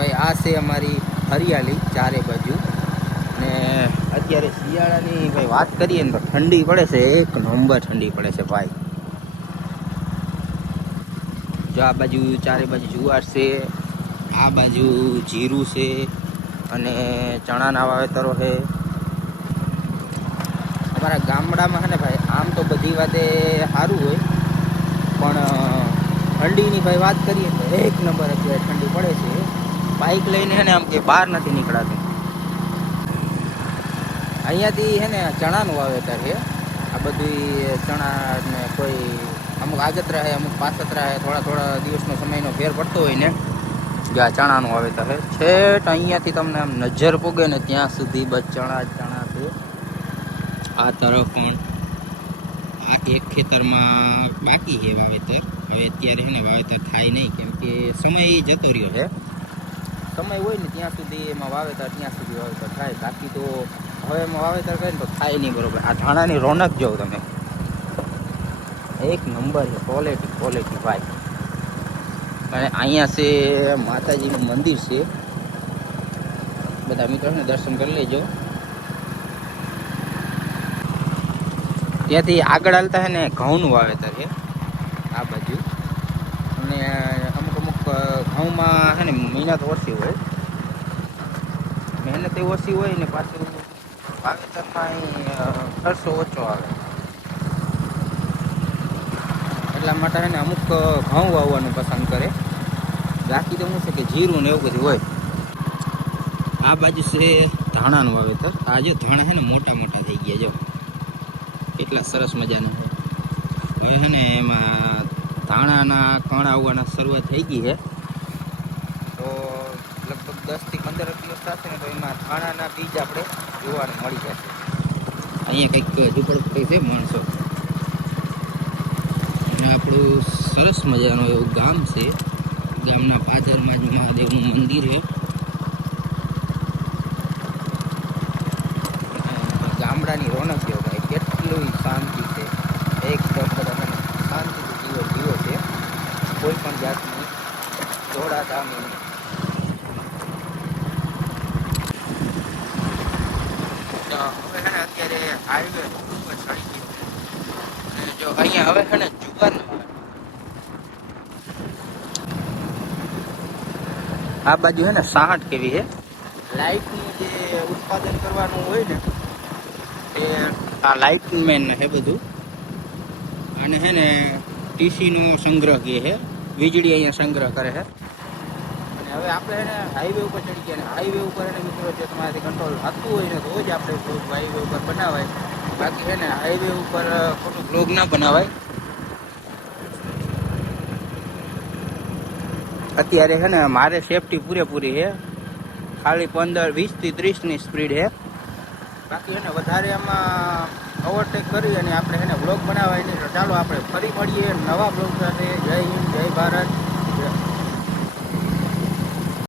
ભાઈ આ છે અમારી હરિયાળી ચારે બાજુ. ને અત્યારે શિયાળાની ભાઈ વાત કરીએ ને તો ઠંડી પડે છે, એક નંબર ઠંડી પડે છે ભાઈ. જો આ બાજુ ચારે બાજુ જુવાર છે, આ બાજુ જીરું છે અને ચણાના વાવેતરો છે. અમારા ગામડામાં છે ને ભાઈ આમ તો બધી વાતે સારું હોય, પણ ઠંડીની ભાઈ વાત કરીએ તો એક નંબર અત્યારે ઠંડી પડે છે. બાઇક લઈને છે ને આમ કે બહાર નથી નીકળાતું. અહીંયાથી છે ને ચણાનું વાવેતર છે. આ બધી ચણા ને કોઈ અમુક આગતરા છે, અમુક પાછતરા છે, થોડા દિવસનો સમયનો ફેર પડતો હોય ને જે આ ચણાનું વાવેતર છે. છેટ અહીંયાથી તમને આમ નજર પોગે ને ત્યાં સુધી બસ ચણા છે. આ તરફ પણ આ એક ખેતરમાં બાકી છે વાવેતર. હવે અત્યારે છે ને વાવેતર થાય નહીં, કેમ કે સમય જતો રહ્યો છે. સમય હોય ને ત્યાં સુધી એમાં વાવેતર, ત્યાં સુધી વાવેતર થાય. બાકી તો હવે એમાં વાવેતર કરે ને તો થાય નહીં બરોબર. આ ધાણાની રોનક જોઉં તમે, એક નંબર છે, ક્વોલિટી ભાઈ. અને અહીંયા છે માતાજીનું મંદિર છે, બધા મિત્રોને દર્શન કરી લેજો. ત્યાંથી આગળ હાલતા છે ને ઘઉંનું વાવેતર છે આ બાજુ. અને અમુક ઘઉંમાં છે ને મહેનત ઓછી હોય, ઓછી હોય ને પાછું વાવેતરમાં ખર્ચો ઓછો આવે. એટલા માટે છે ને અમુક ઘઉં વાવવાનું પસંદ કરે. બાકી તો શું છે કે જીરું ને એવું બધું હોય. આ બાજુ છે ધાણાનું વાવેતર. આ જો ધાણા છે ને મોટા મોટા થઈ ગયા, જો કેટલા સરસ મજાના છે. હવે છે ને એમાં ધાણાના કણ આવવાના શરૂઆત થઈ ગઈ છે. તો લગભગ 10 થી 15 દિવસ થશે ને તો એમાં ધાણાના બીજ આપણે જોવાનું મળી જશે. અહીંયા કંઈક ઝૂંપડપટ્ટી છે માણસો, અને આપણું સરસ મજાનું એવું ગામ છે. ગામના પાદરમાં જ મહાદેવનું મંદિર છે. ગામડાની રોનક છે ભાઈ, કેટલી શાંતિ છે. એકદમ બધા શાંતિથી જીવો છે, કોઈ પણ જાતની દોડાધામ નહીં. હવે છે ને અત્યારે હાઈવે ઉપર ચડી ગયો. અને જો અહીંયા હવે છે ને જુવાર, આ બાજુ છે ને 60 કેવી છે. લાઇટનું જે ઉત્પાદન કરવાનું હોય ને એ આ લાઇટમેન છે બધું. અને છે ને ટીસીનો સંગ્રહ કહે છે, વીજળી અહીંયા સંગ્રહ કરે છે. અને હવે આપણે એને હાઈવે ઉપર ચડી ગયા, અને હાઈવે ઉપર એને મિત્રો જે તમારાથી કંટ્રોલ થતું હોય ને તો જ આપણે બ્લોગ હાઈવે ઉપર બનાવાય. બાકી છે ને હાઈવે ઉપર ખોટું બ્લોગ ના બનાવાય. અત્યારે છે ને મારે સેફટી પૂરેપૂરી છે, ખાલી 15, 20 થી 30ની સ્પીડ છે. બાકી છે ને વધારે આમાં ઓવરટેક કરી અને આપણે છે ને બ્લોગ બનાવાય નહીં. તો ચાલો આપણે ફરી મળીએ નવા બ્લોગ સાથે. જય હિન્દ, જય ભારત.